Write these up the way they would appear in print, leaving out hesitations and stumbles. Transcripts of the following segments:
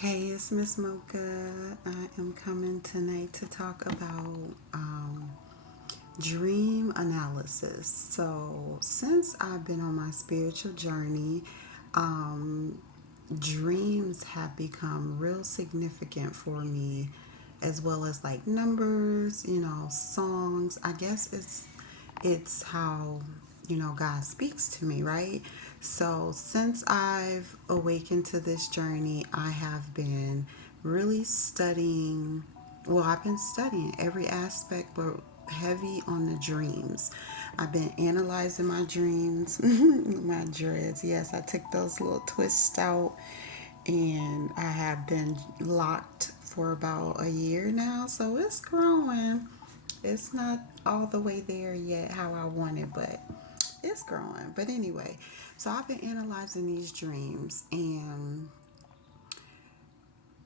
Hey, it's Miss Mocha. I am coming tonight to talk about dream analysis. So, since I've been on my spiritual journey, um, dreams have become real significant for me, as well as like numbers, songs. I guess it's how God speaks to me, right? So since I've awakened to this journey, I have been really studying. Well, I've been studying every aspect, but heavy on the dreams. I've been analyzing my dreams, my dreads. Yes, I took those little twists out, and I have been locked for about a year now, so it's growing. It's not all the way there yet how I want it, but it's growing. But anyway, so I've been analyzing these dreams, and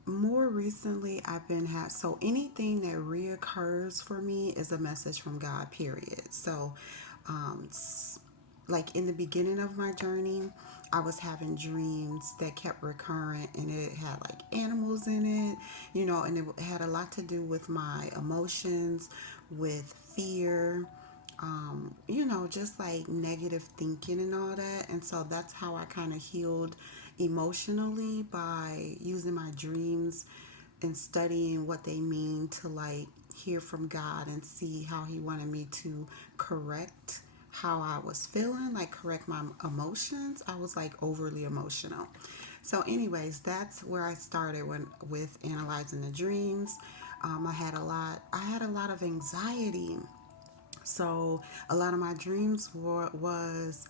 more recently I've been so anything that reoccurs for me is a message from God, period. So um, like in the beginning of my journey, I was having dreams that kept recurring, and it had like animals in it, and it had a lot to do with my emotions, with fear, just like negative thinking and all that. And so that's how I kind of healed emotionally, by using my dreams and studying what they mean, to like hear from God and see how He wanted me to correct how I was feeling, like correct my emotions. I was like overly emotional. So, anyways, that's where I started with analyzing the dreams. I had a lot of anxiety, so a lot of my dreams was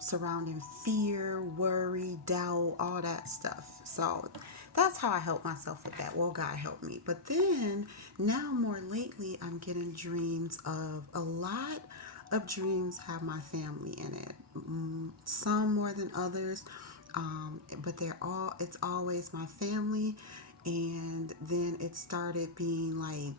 surrounding fear, worry, doubt, all that stuff. So that's how I help myself with that. Well, God helped me. But then now, more lately, I'm getting dreams of a lot of dreams have my family in it. Some more than others, but it's always my family. And then it started being like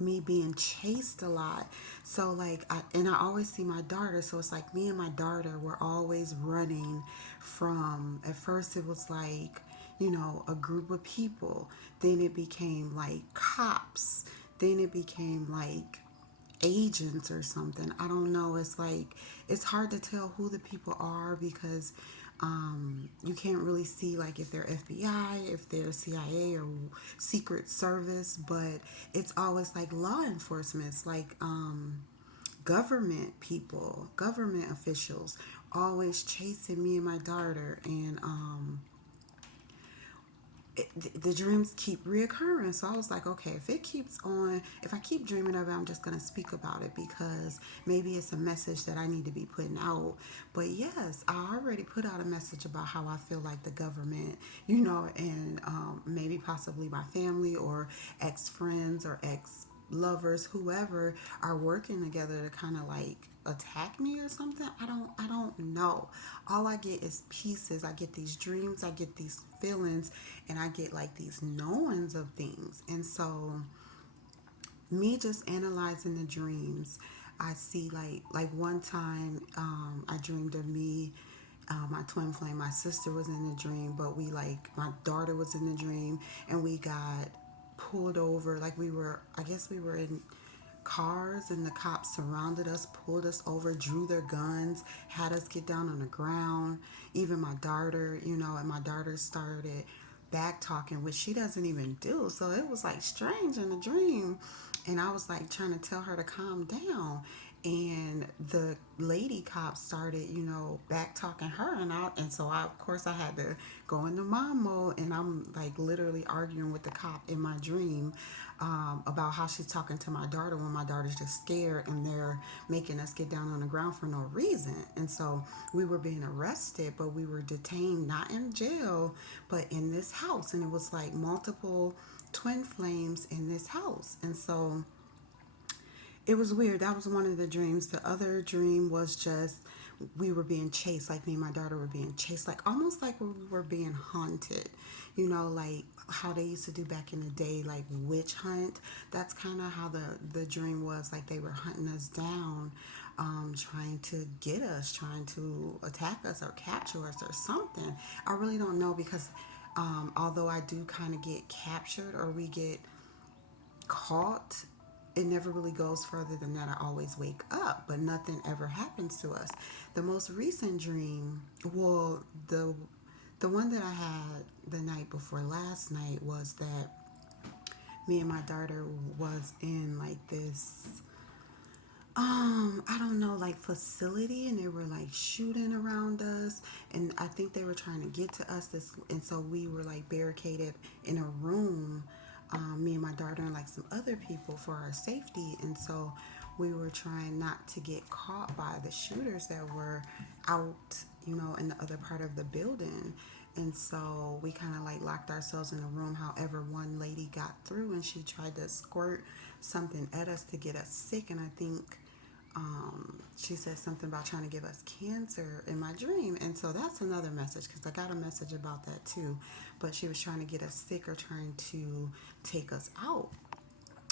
me being chased a lot. So like I always see my daughter, so it's like me and my daughter were always running from, at first it was like, a group of people. Then it became like cops. Then it became like agents or something. I don't know. It's like it's hard to tell who the people are, because you can't really see like if they're FBI, if they're CIA or Secret Service, but it's always like law enforcement. It's like government people, government officials, always chasing me and my daughter, and the dreams keep reoccurring. So I was like, okay, if it keeps on, if I keep dreaming of it, I'm just going to speak about it, because maybe it's a message that I need to be putting out. But yes, I already put out a message about how I feel like the government, and maybe possibly my family or ex friends or ex lovers, whoever, are working together to kind of like attack me or something. I don't know. All I get is pieces. I get these dreams, I get these feelings, and I get like these knowings of things. And so me just analyzing the dreams, I see like one time, I dreamed of me, my twin flame, my sister was in the dream, but my daughter was in the dream, and we got pulled over. Like I guess we were in cars, and the cops surrounded us, pulled us over, drew their guns, had us get down on the ground. Even my daughter, and my daughter started back talking, which she doesn't even do. So it was like strange in the dream. And I was like trying to tell her to calm down. And the lady cop started, back talking her, and so of course I had to go into mom mode, and I'm like literally arguing with the cop in my dream, about how she's talking to my daughter when my daughter's just scared, and they're making us get down on the ground for no reason. And so we were being arrested, but we were detained not in jail, but in this house, and it was like multiple twin flames in this house. And so it was weird. That was one of the dreams. The other dream was just we were being chased, like me and my daughter were being chased, like almost like we were being haunted, like how they used to do back in the day, like witch hunt. That's kind of how the dream was, like they were hunting us down, trying to get us, trying to attack us or capture us or something. I really don't know, because Although I do kind of get captured or we get caught, it never really goes further than that. I always wake up, but nothing ever happens to us. The most recent dream, well, the one that I had the night before last night was that me and my daughter was in like this I don't know, like facility, and they were like shooting around us, and I think they were trying to get to us. And so we were like barricaded in a room, me and my daughter and like some other people for our safety. And so we were trying not to get caught by the shooters that were out, in the other part of the building. And so we kind of like locked ourselves in a room. However, one lady got through and she tried to squirt something at us to get us sick. And I think she said something about trying to give us cancer in my dream. And so that's another message because I got a message about that too. But she was trying to get us sick or trying to take us out.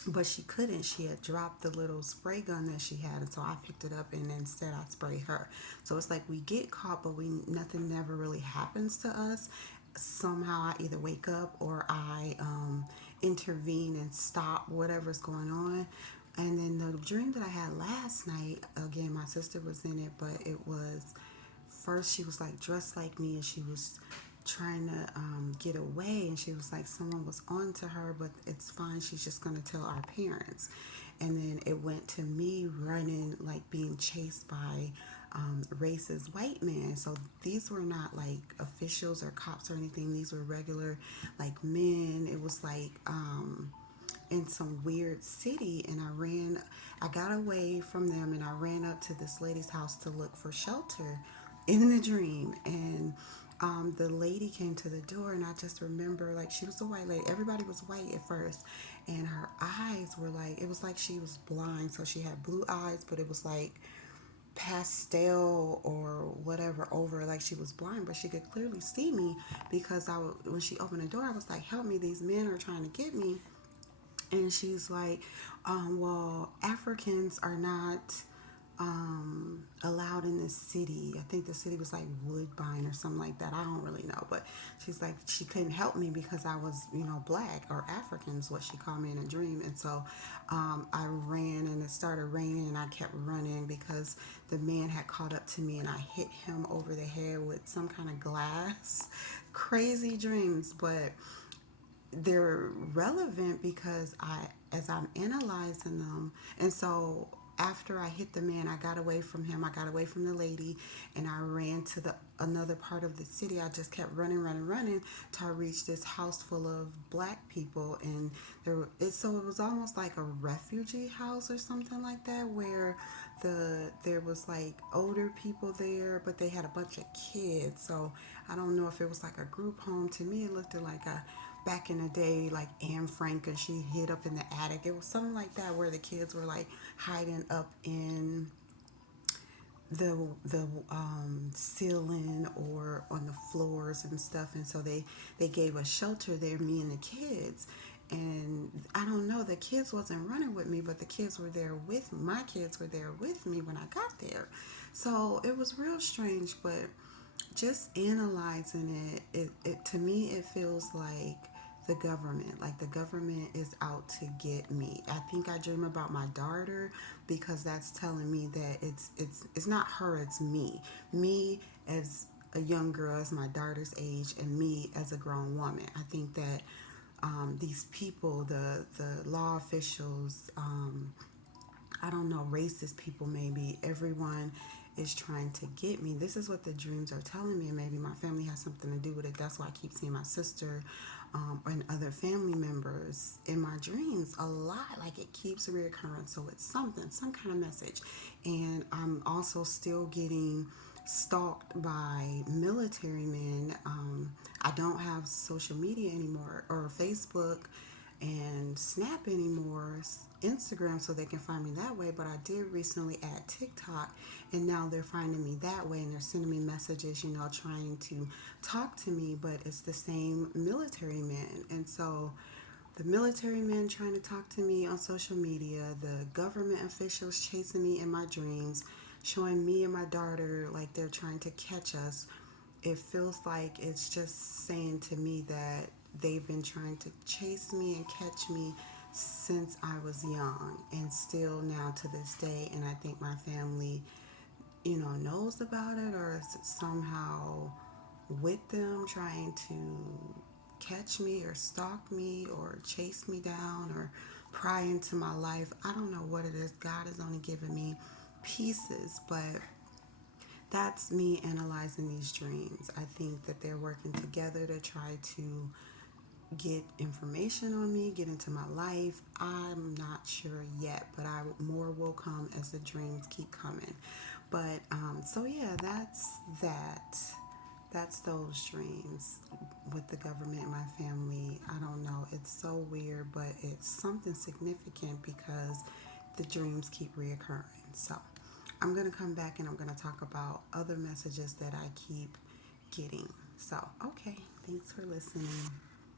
But she couldn't. She had dropped the little spray gun that she had, and so I picked it up and instead I sprayed her. So it's like we get caught, but we nothing never really happens to us. Somehow I either wake up or I intervene and stop whatever's going on. And then the dream that I had last night, again, my sister was in it, but it was first she was like dressed like me and she was trying to get away, and she was like someone was on to her, but it's fine, she's just going to tell our parents. And then it went to me running, like being chased by racist white men. So these were not like officials or cops or anything, these were regular like men. It was like in some weird city, and I got away from them and I ran up to this lady's house to look for shelter in the dream. And the lady came to the door, and I just remember like she was a white lady, everybody was white at first, and her eyes were like, it was like she was blind, so she had blue eyes, but it was like pastel or whatever over, like she was blind, but she could clearly see me because when she opened the door, I was like, help me, these men are trying to get me. And she's like, well, Africans are not allowed in this city. I think the city was like Woodbine or something like that. I don't really know. But she's like, she couldn't help me because I was, black or African is what she called me in a dream. And so I ran, and it started raining, and I kept running because the man had caught up to me, and I hit him over the head with some kind of glass. Crazy dreams, but they're relevant because as I'm analyzing them, and so after I hit the man, I got away from him, I got away from the lady, and I ran to the another part of the city. I just kept running till I reached this house full of black people, and so it was almost like a refugee house or something like that, where there was like older people there, but they had a bunch of kids. So I don't know if it was like a group home. To me, it looked like a back in the day, like Anne Frank, and she hid up in the attic. It was something like that where the kids were like hiding up in the ceiling or on the floors and stuff. And so they gave us shelter there, me and the kids. And I don't know, the kids wasn't running with me, but the kids were there with me. My kids were there with me when I got there. So it was real strange, but just analyzing it to me, it feels like the government is out to get me. I think I dream about my daughter because that's telling me that it's not her, it's me as a young girl, as my daughter's age, and me as a grown woman. I think that these people, the law officials, I don't know, racist people, maybe everyone is trying to get me. This is what the dreams are telling me, and maybe my family has something to do with it. That's why I keep seeing my sister and other family members in my dreams a lot. Like it keeps reoccurring, so it's something, some kind of message. And I'm also still getting stalked by military men. I don't have social media anymore, or Facebook and Snap anymore, Instagram, so they can find me that way. But I did recently add TikTok, and now they're finding me that way, and they're sending me messages, trying to talk to me. But it's the same military men, and so the military men trying to talk to me on social media, the government officials chasing me in my dreams, showing me and my daughter like they're trying to catch us. it feels like it's just saying to me that they've been trying to chase me and catch me since I was young and still now to this day. And I think my family, knows about it or is somehow with them trying to catch me or stalk me or chase me down or pry into my life. I don't know what it is. God has only given me pieces, but that's me analyzing these dreams. I think that they're working together to try to get information on me, get into my life. I'm not sure yet, but more will come as the dreams keep coming. But so yeah, that's that. That's those dreams with the government and my family. I don't know. It's so weird, but it's something significant because the dreams keep reoccurring. So I'm going to come back and I'm going to talk about other messages that I keep getting. So, okay. Thanks for listening.